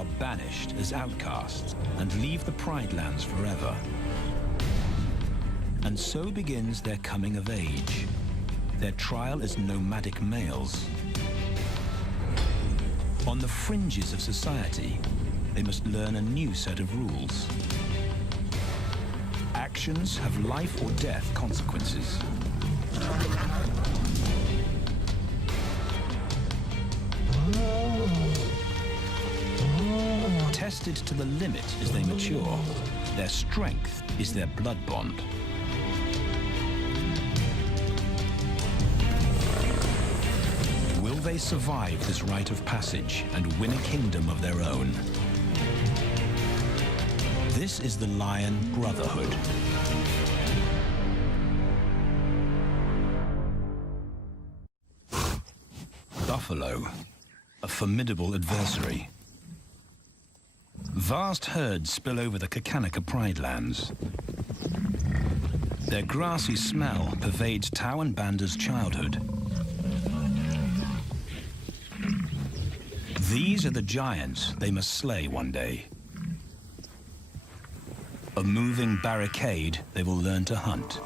are banished as outcasts and leave the Pride Lands forever. And so begins their coming of age, their trial as nomadic males. On the fringes of society, they must learn a new set of rules. Actions have life or death consequences. Tested to the limit as they mature, their strength is their blood bond. Will they survive this rite of passage and win a kingdom of their own? This is the Lion Brotherhood. Buffalo, a formidable adversary. Vast herds spill over the Kakanika Pride Lands. Their grassy smell pervades Tawan Banda's childhood. These are the giants they must slay one day. A moving barricade they will learn to hunt.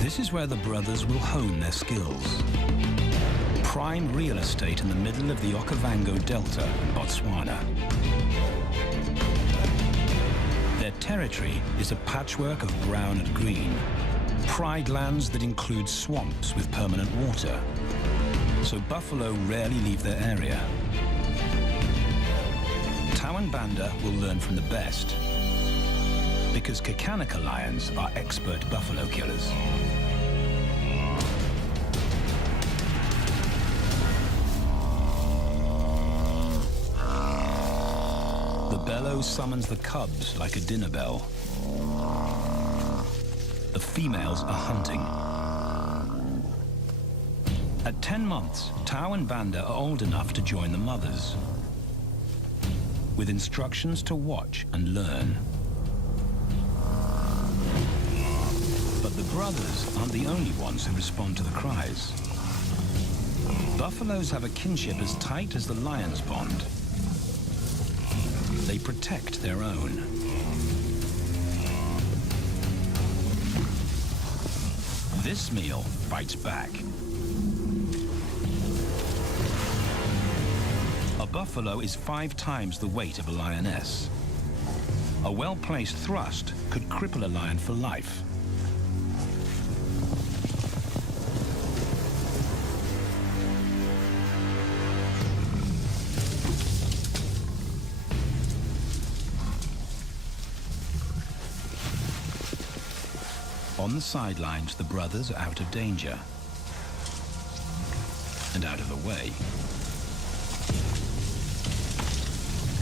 This is where the brothers will hone their skills. Prime real estate in the middle of the Okavango Delta in Botswana. Their territory is a patchwork of brown and green. Pride lands that include swamps with permanent water. So buffalo rarely leave their area. Tawan Banda will learn from the best, because Kakanika lions are expert buffalo killers. The bellow summons the cubs like a dinner bell. The females are hunting. At 10 months, Tawan Banda are old enough to join the mothers, with instructions to watch and learn. But the brothers aren't the only ones who respond to the cries. Buffaloes have a kinship as tight as the lions bond. They protect their own. This meal fights back. A buffalo is 5 times the weight of a lioness. A well-placed thrust could cripple a lion for life. On the sidelines, the brothers are out of danger and out of the way.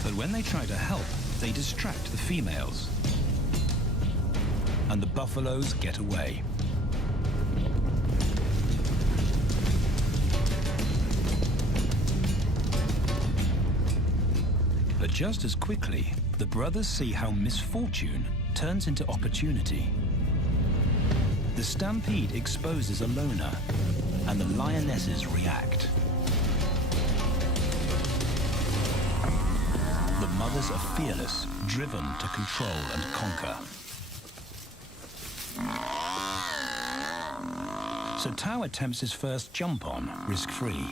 But when they try to help, they distract the females, and the buffaloes get away. But just as quickly, the brothers see how misfortune turns into opportunity. The stampede exposes a loner, and the lionesses react. The mothers are fearless, driven to control and conquer. So Tao attempts his first jump on, risk-free.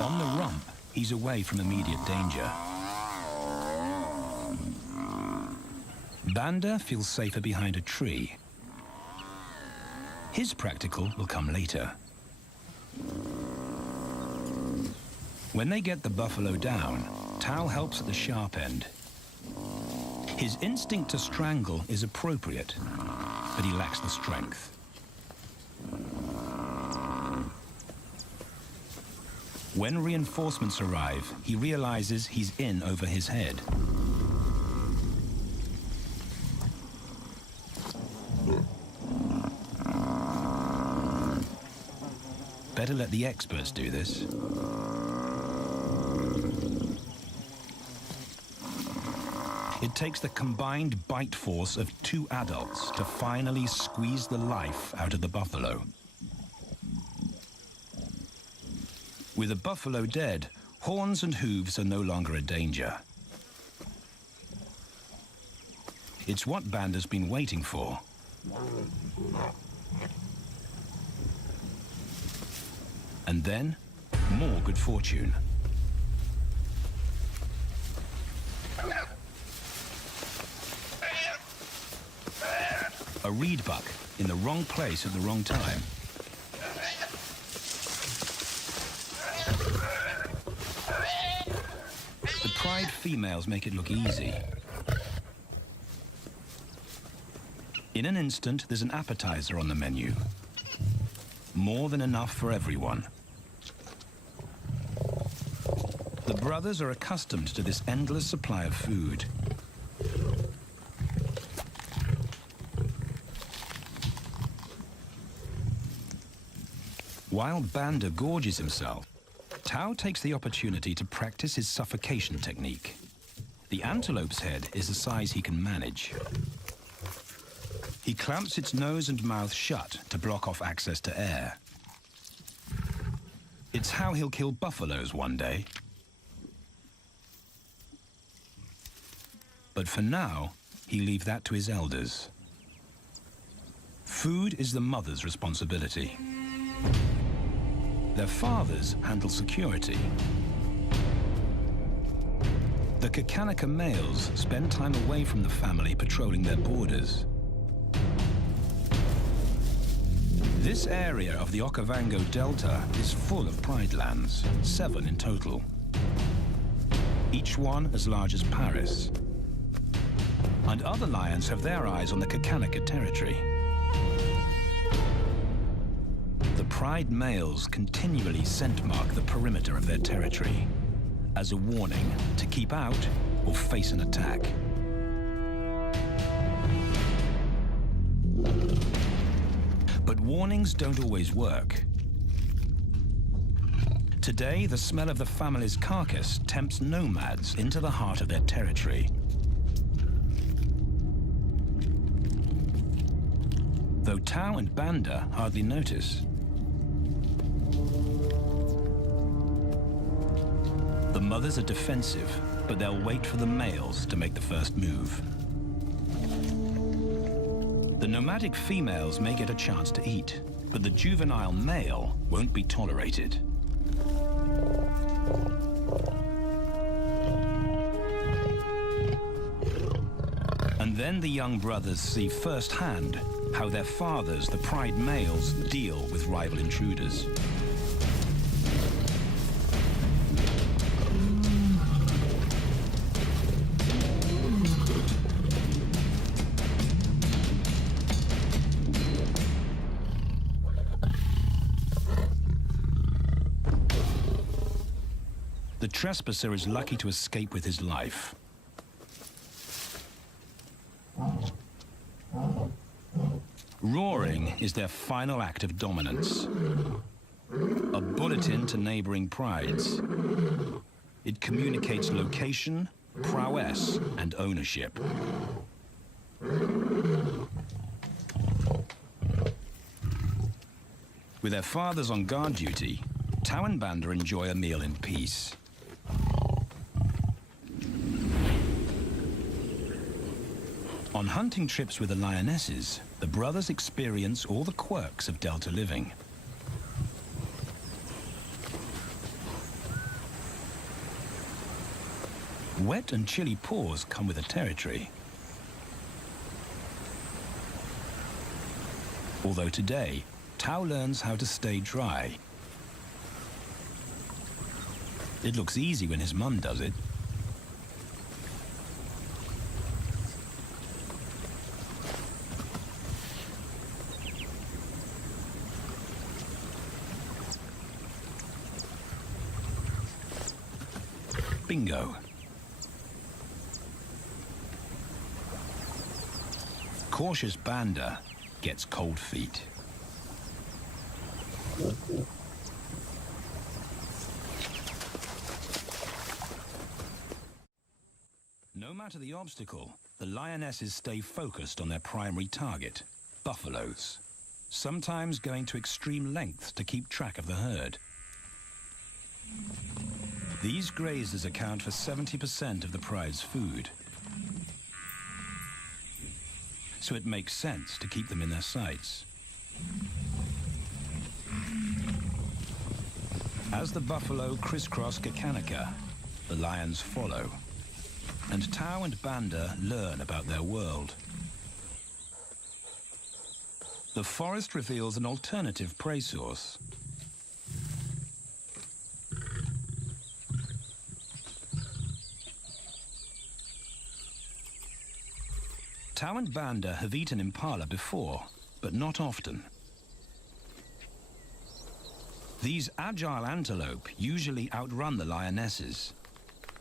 On the rump, he's away from immediate danger. Banda feels safer behind a tree. His practical will come later. When they get the buffalo down, Tao helps at the sharp end. His instinct to strangle is appropriate, but he lacks the strength. When reinforcements arrive, he realizes he's in over his head. Better let the experts do this. It It takes the combined bite force of 2 adults to finally squeeze the life out of the buffalo. With the buffalo dead, horns and hooves are no longer a danger. It's what Banda's been waiting for. And then, more good fortune. A reed buck in the wrong place at the wrong time. The pride females make it look easy. In an instant, there's an appetizer on the menu. More than enough for everyone. The brothers are accustomed to this endless supply of food. While Banda gorges himself, Tao takes the opportunity to practice his suffocation technique. The antelope's head is the size he can manage. He clamps its nose and mouth shut to block off access to air. It's how he'll kill buffaloes one day. But for now, he leaves that to his elders. Food is the mother's responsibility. Their fathers handle security. The Kakanika males spend time away from the family patrolling their borders. This area of the Okavango Delta is full of pride lands, 7 in total. Each one as large as Paris. And other lions have their eyes on the Kakanika territory. The pride males continually scent mark the perimeter of their territory as a warning to keep out or face an attack. But warnings don't always work. Today, the smell of the family's carcass tempts nomads into the heart of their territory. Though Tao and Banda hardly notice. The mothers are defensive, but they'll wait for the males to make the first move. The nomadic females may get a chance to eat, but the juvenile male won't be tolerated. And then the young brothers see firsthand how their fathers, the pride males, deal with rival intruders. The trespasser is lucky to escape with his life. Roaring is their final act of dominance. A bulletin to neighboring prides. It communicates location, prowess, and ownership. With their fathers on guard duty, Tao and Banda enjoy a meal in peace. On hunting trips with the lionesses, the brothers experience all the quirks of Delta living. Wet and chilly paws come with the territory. Although today, Tao learns how to stay dry. It looks easy when his mum does it. Bingo. Cautious Banda gets cold feet. No matter matter the obstacle, the lionesses stay focused on their primary target, buffaloes, sometimes going to extreme lengths to keep track of the herd. These grazers account for 70% of the pride's food, so it makes sense to keep them in their sights. As the buffalo crisscross Kakanika, the lions follow, and Tao and Banda learn about their world. The forest reveals an alternative prey source. Tao and Banda have eaten impala before, but not often. These agile antelope usually outrun the lionesses,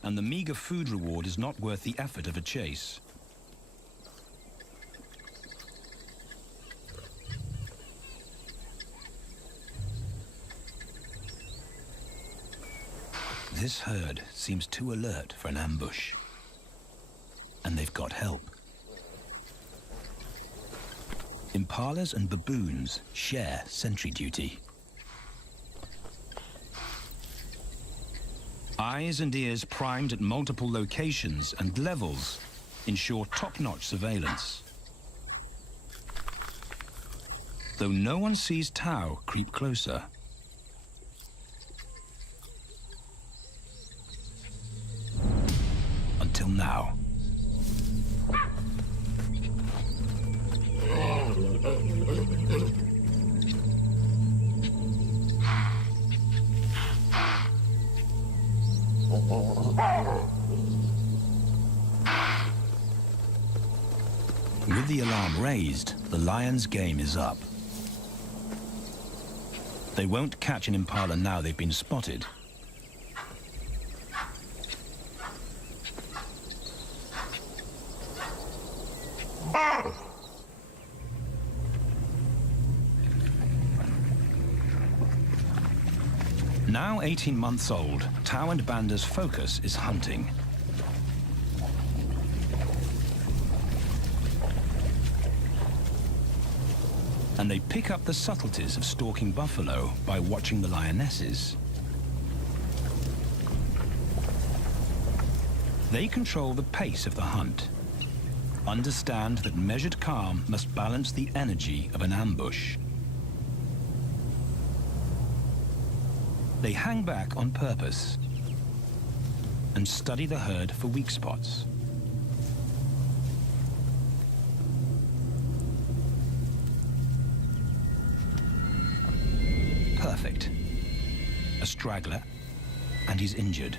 and the meager food reward is not worth the effort of a chase. This herd seems too alert for an ambush, and they've got help. Impalas and baboons share sentry duty. Eyes and ears primed at multiple locations and levels ensure top-notch surveillance. Though no one sees Tao creep closer. Until now. With the alarm raised, the lions' game is up. They won't catch an impala now they've been spotted. Now 18 months old, Tao and Banda's focus is hunting. And they pick up the subtleties of stalking buffalo by watching the lionesses. They control the pace of the hunt, understand that measured calm must balance the energy of an ambush. They hang back on purpose and study the herd for weak spots. Perfect. A straggler, and he's injured.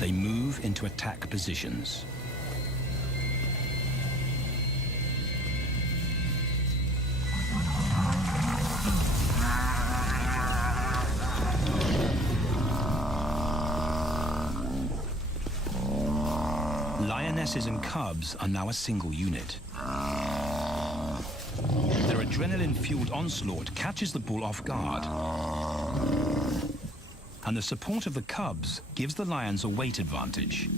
They move into attack positions. Lionesses and cubs are now a single unit. Their adrenaline-fueled onslaught catches the bull off guard. And the support of the cubs gives the lions a weight advantage.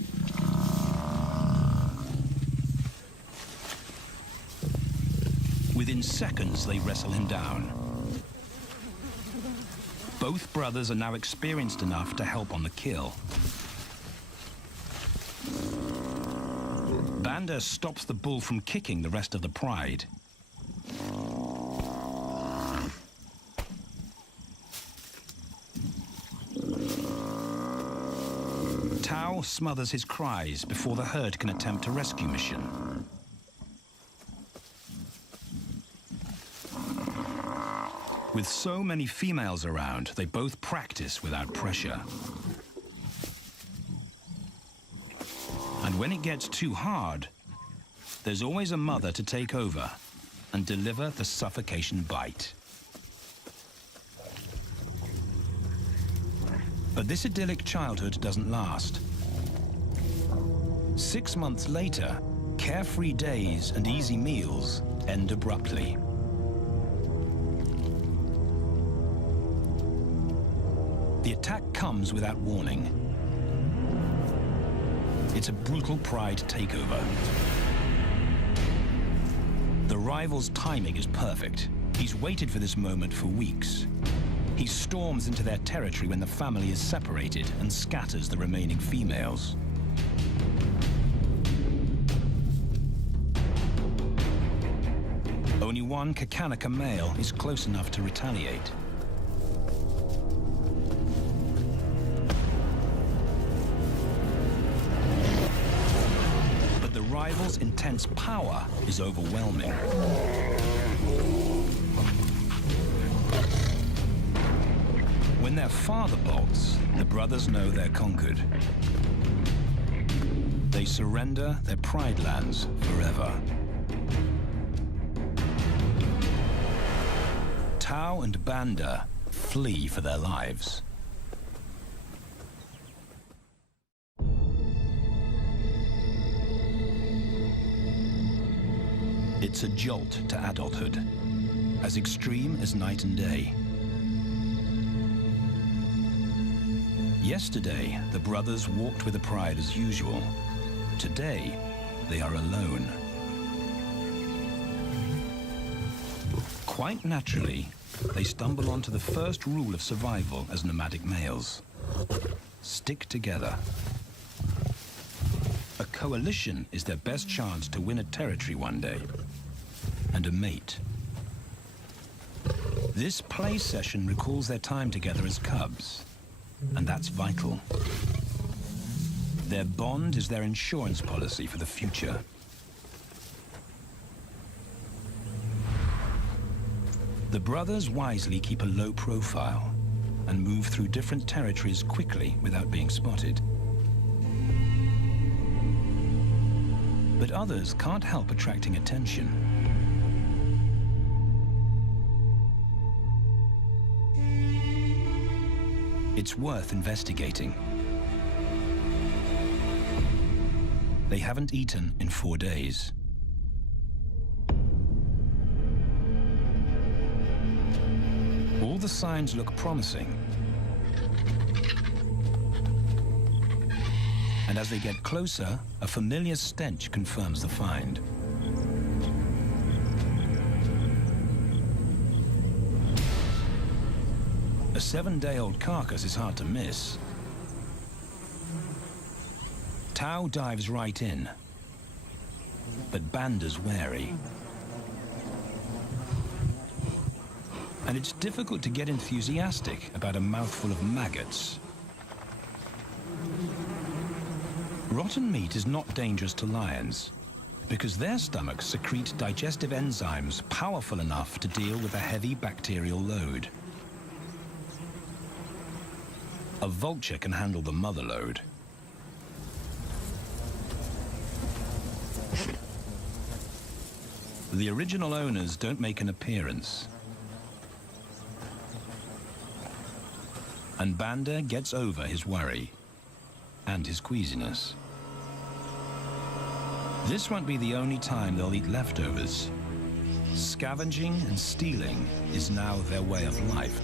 Within seconds, they wrestle him down. Both brothers are now experienced enough to help on the kill. Banda stops the bull from kicking the rest of the pride. Tao smothers his cries before the herd can attempt a rescue mission. With so many females around, they both practice without pressure. And when it gets too hard, there's always a mother to take over and deliver the suffocation bite. But this idyllic childhood doesn't last. 6 months later, carefree days and easy meals end abruptly. The attack comes without warning. It's a brutal pride takeover. The rival's timing is perfect. He's waited for this moment for weeks. He storms into their territory when the family is separated and scatters the remaining females. Only one Kakanika male is close enough to retaliate. But the rival's intense power is overwhelming. When their father bolts, the brothers know they're conquered. They surrender their pride lands forever. Tao and Banda flee for their lives. It's a jolt to adulthood, as extreme as night and day. Yesterday, the brothers walked with the pride as usual. Today, they are alone. Quite naturally, they stumble onto the first rule of survival as nomadic males. Stick together. A coalition is their best chance to win a territory one day, and a mate. This play session recalls their time together as cubs, and that's vital. Their bond is their insurance policy for the future. The brothers wisely keep a low profile and move through different territories quickly without being spotted. But others can't help attracting attention. It's worth investigating. They haven't eaten in 4 days. All the signs look promising. And as they get closer, a familiar stench confirms the find. A 7-day-old carcass is hard to miss. Tao dives right in, but Banda's wary. And it's difficult to get enthusiastic about a mouthful of maggots. Rotten meat is not dangerous to lions, because their stomachs secrete digestive enzymes powerful enough to deal with a heavy bacterial load. A vulture can handle the mother load. The original owners don't make an appearance. And Banda gets over his worry and his queasiness. This won't be the only time they'll eat leftovers. Scavenging and stealing is now their way of life.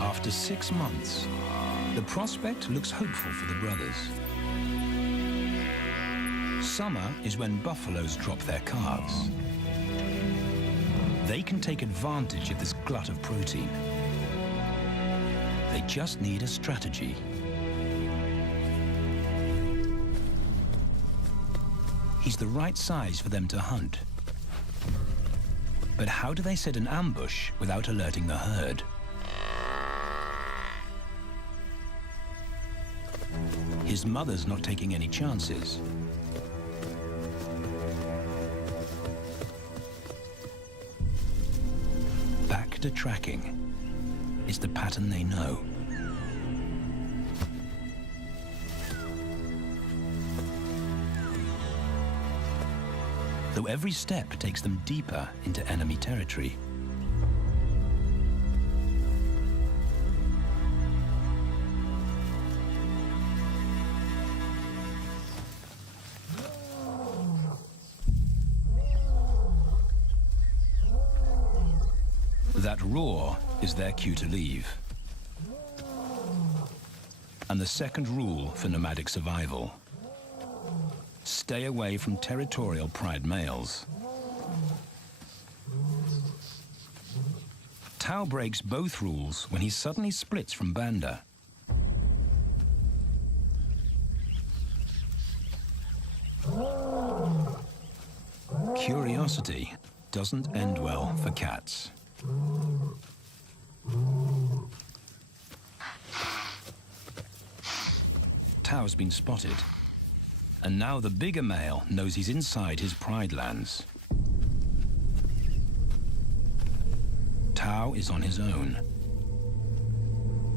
After 6 months, the prospect looks hopeful for the brothers. Summer is when buffaloes drop their calves. They can take advantage of this glut of protein. They just need a strategy. He's the right size for them to hunt. But how do they set an ambush without alerting the herd? His mother's not taking any chances. Back to tracking. It's the pattern they know. Though every step takes them deeper into enemy territory. That roar is their cue to leave. And the second rule for nomadic survival: stay away from territorial pride males. Tao breaks both rules when he suddenly splits from Banda. Curiosity doesn't end well for cats. Tao's been spotted, and now the bigger male knows he's inside his pride lands. Tao is on his own.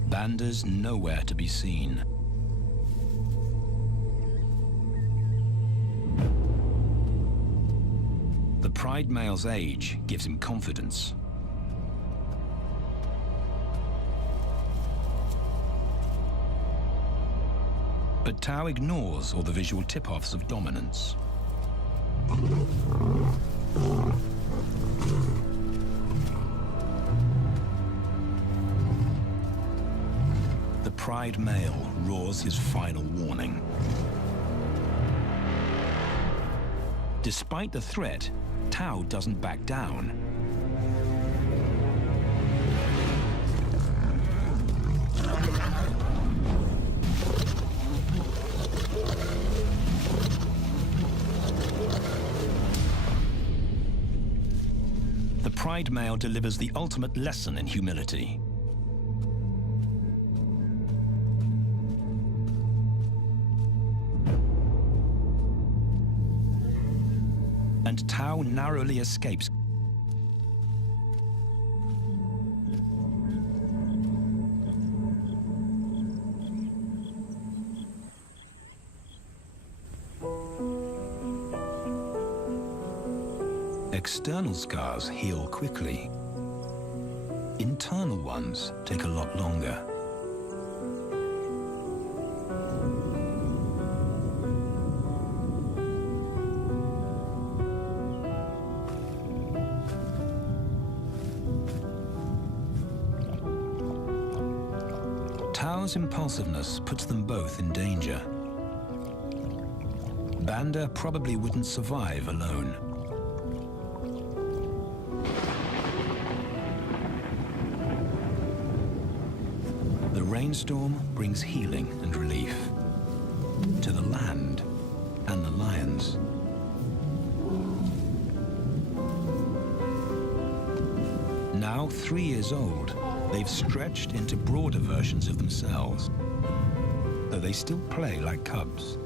Banda's nowhere to be seen. The pride male's age gives him confidence. But Tao ignores all the visual tip-offs of dominance. The pride male roars his final warning. Despite the threat, Tao doesn't back down. The pride male delivers the ultimate lesson in humility. And Tao narrowly escapes. External scars heal quickly. Internal ones take a lot longer. Tao's impulsiveness puts them both in danger. Banda probably wouldn't survive alone. The rainstorm brings healing and relief to the land and the lions. Now 3 years old, they've stretched into broader versions of themselves, though they still play like cubs.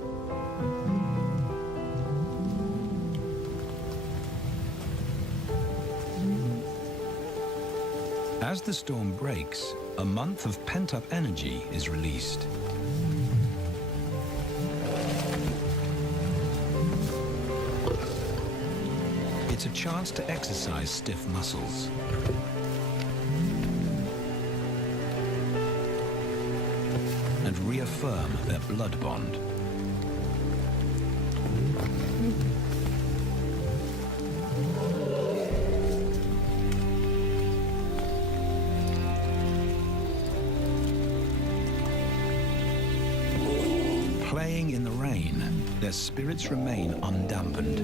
As the storm breaks, a month of pent-up energy is released. It's a chance to exercise stiff muscles. And reaffirm their blood bond. Playing in the rain, their spirits remain undampened.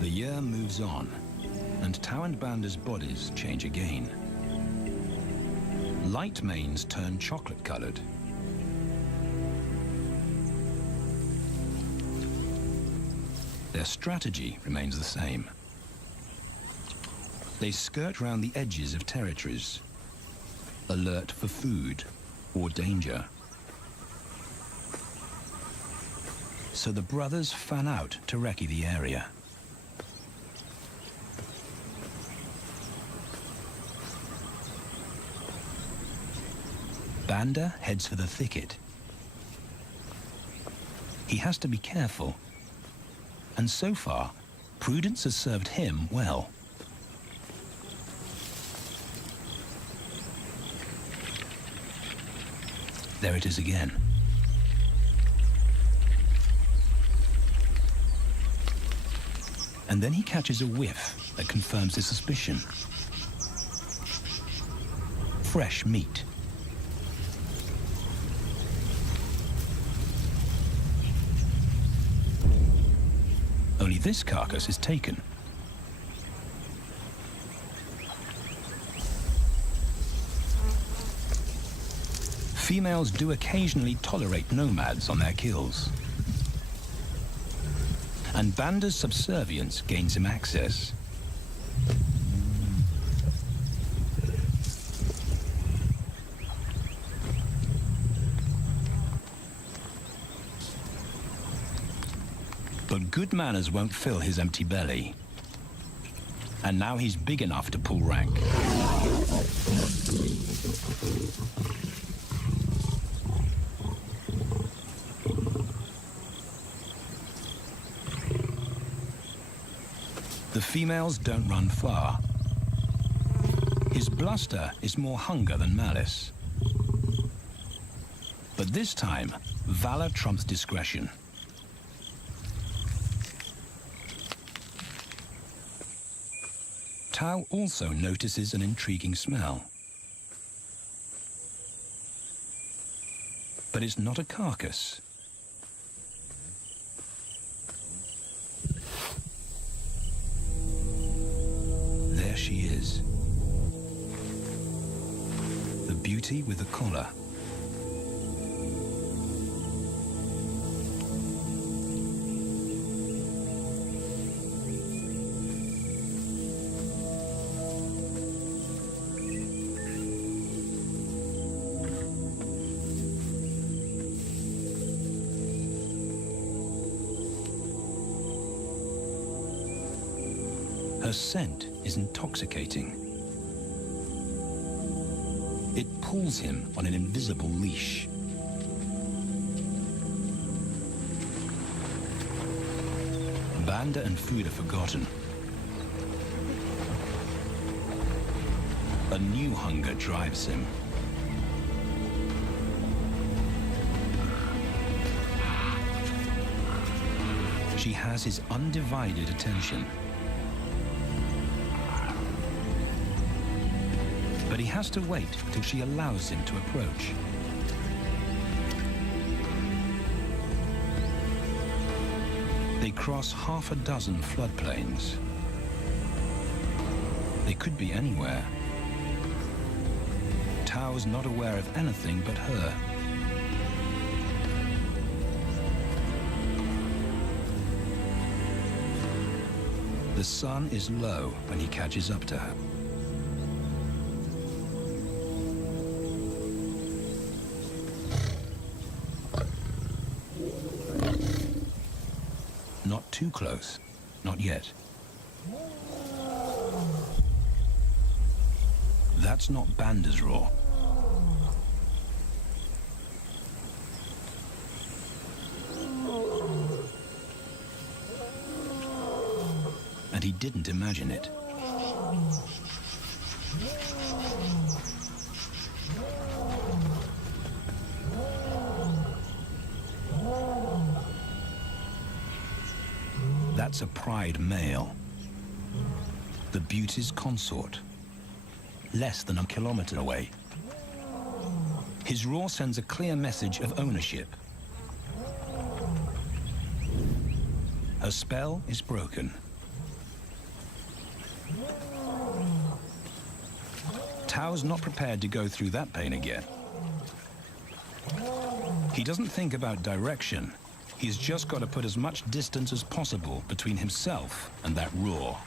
The year moves on, and Tao and Banda's bodies change again. Light manes turn chocolate-colored. Their strategy remains the same. They skirt round the edges of territories, alert for food or danger. So the brothers fan out to recce the area. Banda heads for the thicket. He has to be careful. And so far, prudence has served him well. There it is again. And then he catches a whiff that confirms his suspicion. Fresh meat. Only this carcass is taken. Females do occasionally tolerate nomads on their kills. And Banda's subservience gains him access. But good manners won't fill his empty belly. And now he's big enough to pull rank. The females don't run far. His bluster is more hunger than malice. But this time, valor trumps discretion. Tao also notices an intriguing smell. But it's not a carcass. There she is. The beauty with the collar. Her scent is intoxicating. It pulls him on an invisible leash. Banda and food are forgotten. A new hunger drives him. She has his undivided attention. But he has to wait till she allows him to approach. They cross half a dozen floodplains. They could be anywhere. Tao's not aware of anything but her. The sun is low when he catches up to her. Not too close, not yet. That's not Banda's roar. And he didn't imagine it. That's a pride male. The beauty's consort. Less than a kilometer away. His roar sends a clear message of ownership. Her spell is broken. Tao's not prepared to go through that pain again. He doesn't think about direction. He's just got to put as much distance as possible between himself and that roar.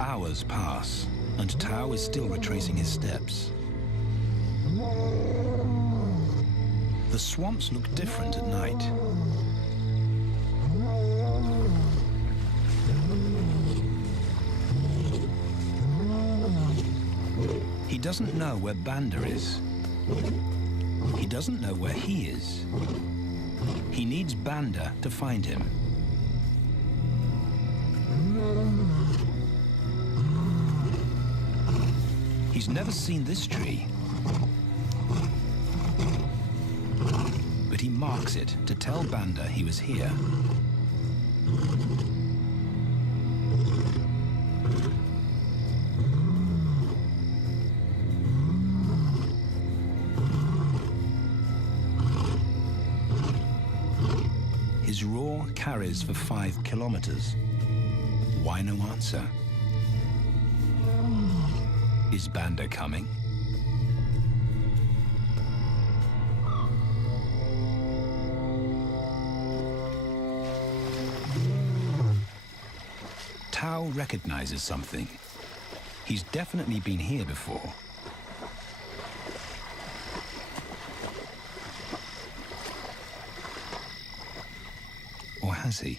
Hours pass, and Tao is still retracing his steps. The swamps look different at night. He doesn't know where Banda is. He doesn't know where he is. He needs Banda to find him. He's never seen this tree, but he marks it to tell Banda he was here. His roar carries for 5 kilometers. Why no answer? Is Banda coming? Tao recognizes something. He's definitely been here before. Or has he?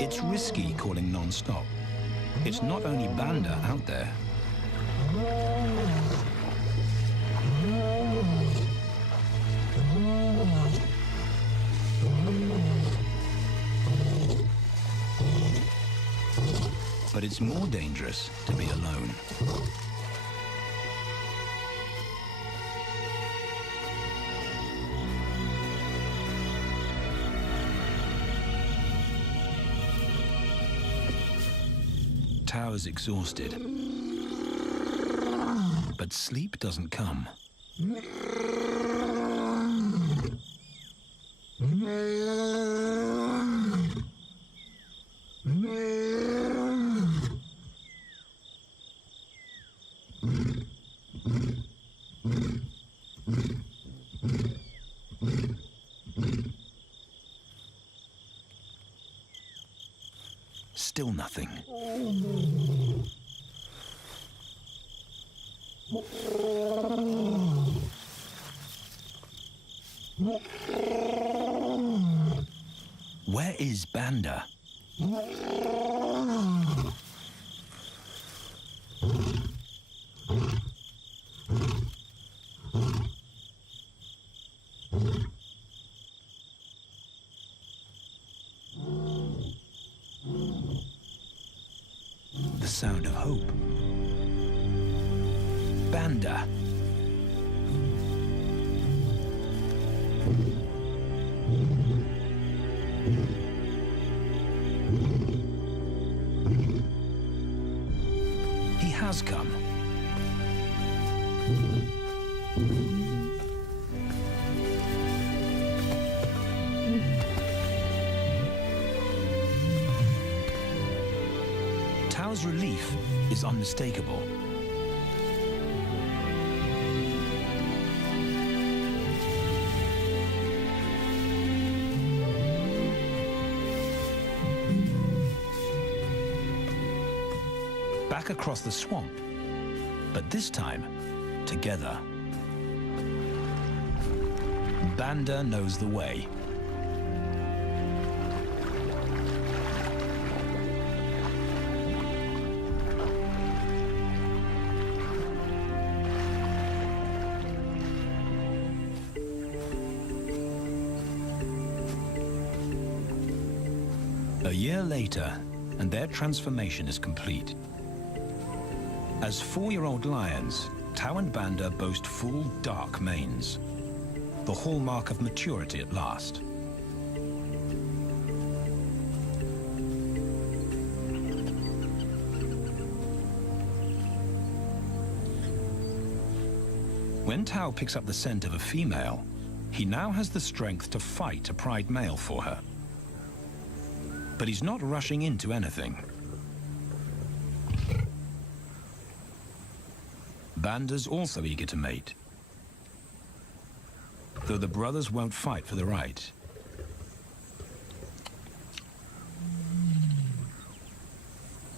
It's risky calling non-stop. It's not only Banda out there. But it's more dangerous to be alone. Tao is exhausted, but sleep doesn't come. Still nothing. Where is Banda? The sound of hope. Banda. He has come. Tao's relief is unmistakable. Back across the swamp, but this time, together. Banda knows the way. A year later, and their transformation is complete. As 4-year-old lions, Tao and Banda boast full, dark manes, the hallmark of maturity at last. When Tao picks up the scent of a female, he now has the strength to fight a pride male for her. But he's not rushing into anything. Banda's also eager to mate, though the brothers won't fight for the right.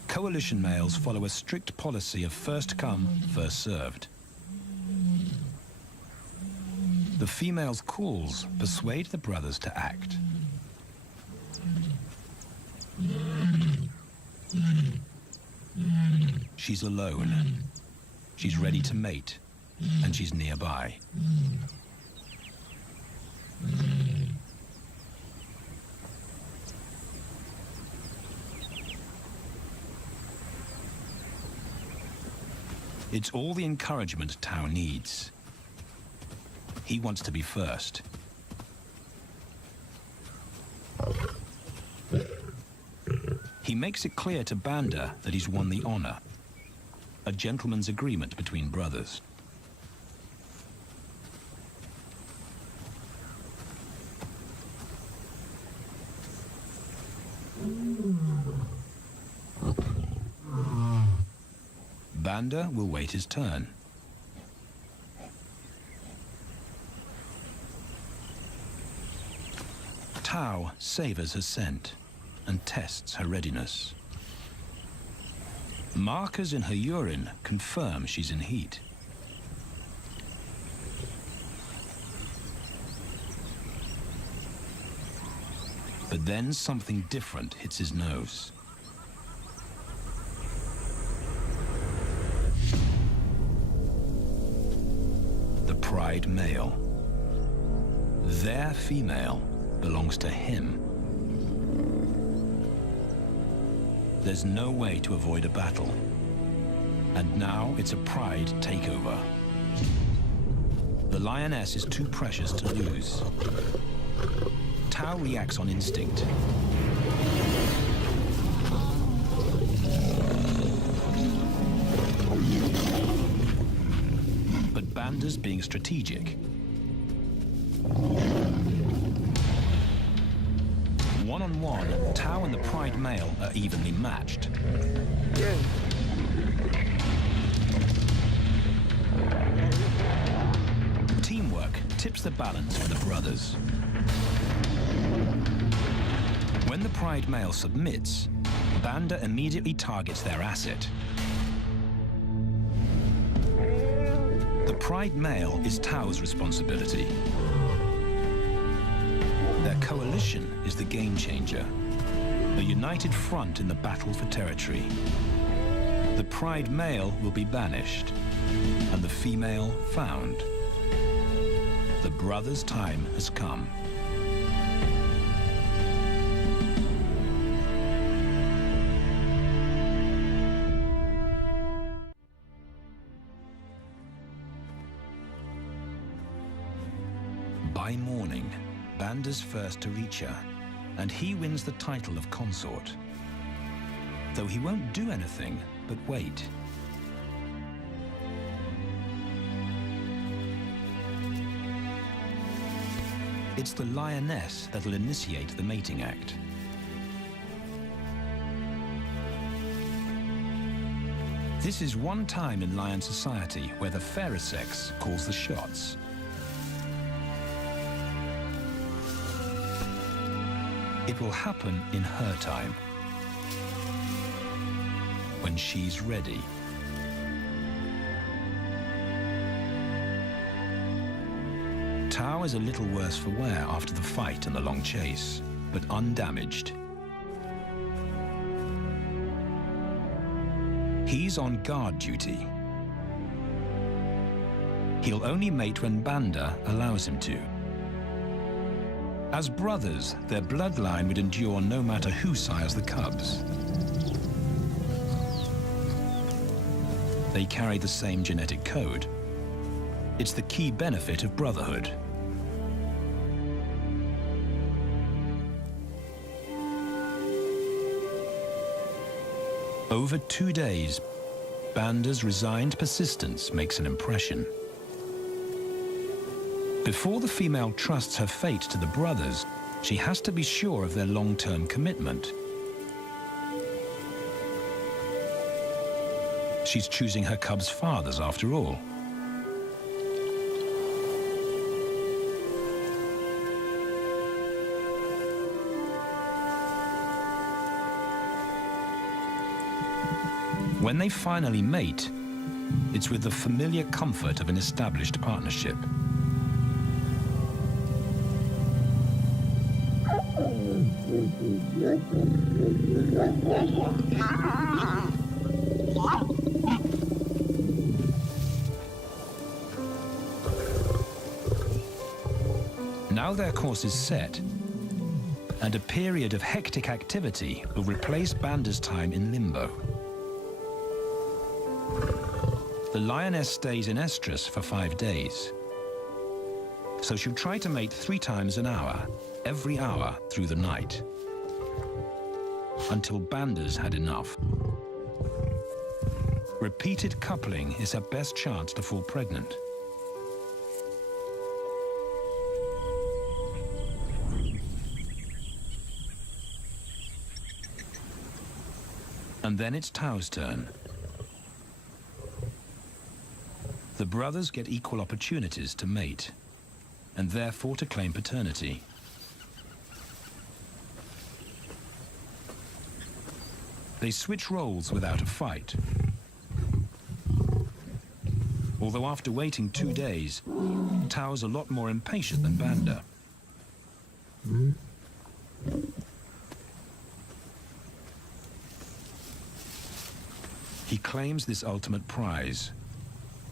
Coalition males follow a strict policy of first come, first served. The female's calls persuade the brothers to act. She's alone. She's ready to mate, and she's nearby. It's all the encouragement Tao needs. He wants to be first. He makes it clear to Banda that he's won the honor, a gentleman's agreement between brothers. Banda will wait his turn. Tao savors her scent and tests her readiness. Markers in her urine confirm she's in heat. But then something different hits his nose. The pride male. Their female belongs to him. There's no way to avoid a battle. And now it's a pride takeover. The lioness is too precious to lose. Tao reacts on instinct. But Banda's being strategic. One-on-one, Tao and the pride male are evenly matched. Yeah. Teamwork tips the balance for the brothers. When the pride male submits, Banda immediately targets their asset. The pride male is Tao's responsibility. Their coalition is the game changer, a united front in the battle for territory. The pride male will be banished, and the female found. The brothers' time has come. By morning, Banda's first to reach her, and he wins the title of consort. Though he won't do anything but wait. It's the lioness that'll initiate the mating act. This is one time in lion society where the fairer sex calls the shots. It will happen in her time, when she's ready. Tao is a little worse for wear after the fight and the long chase, but undamaged. He's on guard duty. He'll only mate when Banda allows him to. As brothers, their bloodline would endure no matter who sires the cubs. They carry the same genetic code. It's the key benefit of brotherhood. Over 2 days, Banda's resigned persistence makes an impression. Before the female trusts her fate to the brothers, she has to be sure of their long-term commitment. She's choosing her cubs' fathers after all. When they finally mate, it's with the familiar comfort of an established partnership. Now their course is set, and a period of hectic activity will replace Banda's time in limbo. The lioness stays in estrus for 5 days, so she'll try to mate 3 times an hour, every hour through the night, until Banda's had enough. Repeated coupling is her best chance to fall pregnant. And then it's Tau's turn. The brothers get equal opportunities to mate, and therefore to claim paternity. They switch roles without a fight. Although after waiting 2 days, Tau's a lot more impatient than Banda. He claims this ultimate prize,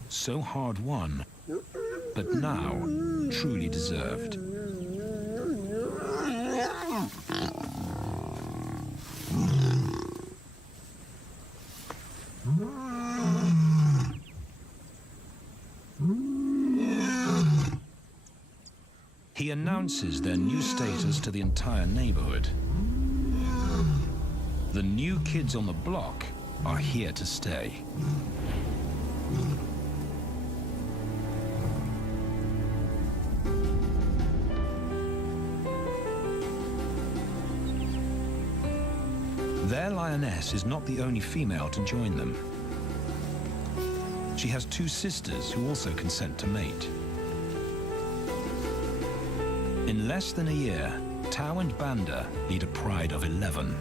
so hard won, but now truly deserved. He announces their new status to the entire neighborhood. The new kids on the block are here to stay. Their lioness is not the only female to join them. She has 2 sisters who also consent to mate. In less than a year, Tau and Banda lead a pride of 11.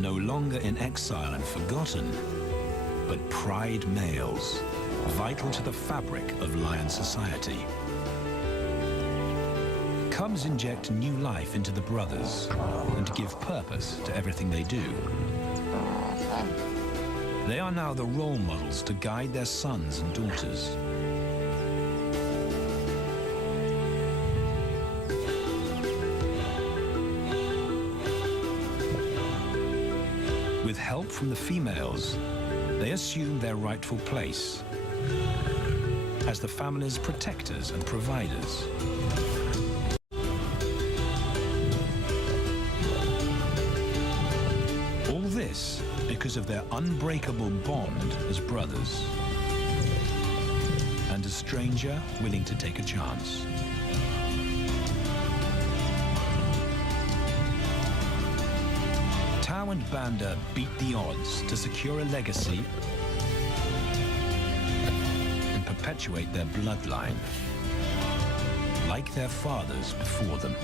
No longer in exile and forgotten, but pride males, vital to the fabric of lion society. Cubs inject new life into the brothers and give purpose to everything they do. They are now the role models to guide their sons and daughters. With help from the females, they assume their rightful place as the family's protectors and providers. All this because of their unbreakable bond as brothers, and a stranger willing to take a chance. Tau and Banda beat the odds to secure a legacy and perpetuate their bloodline, like their fathers before them.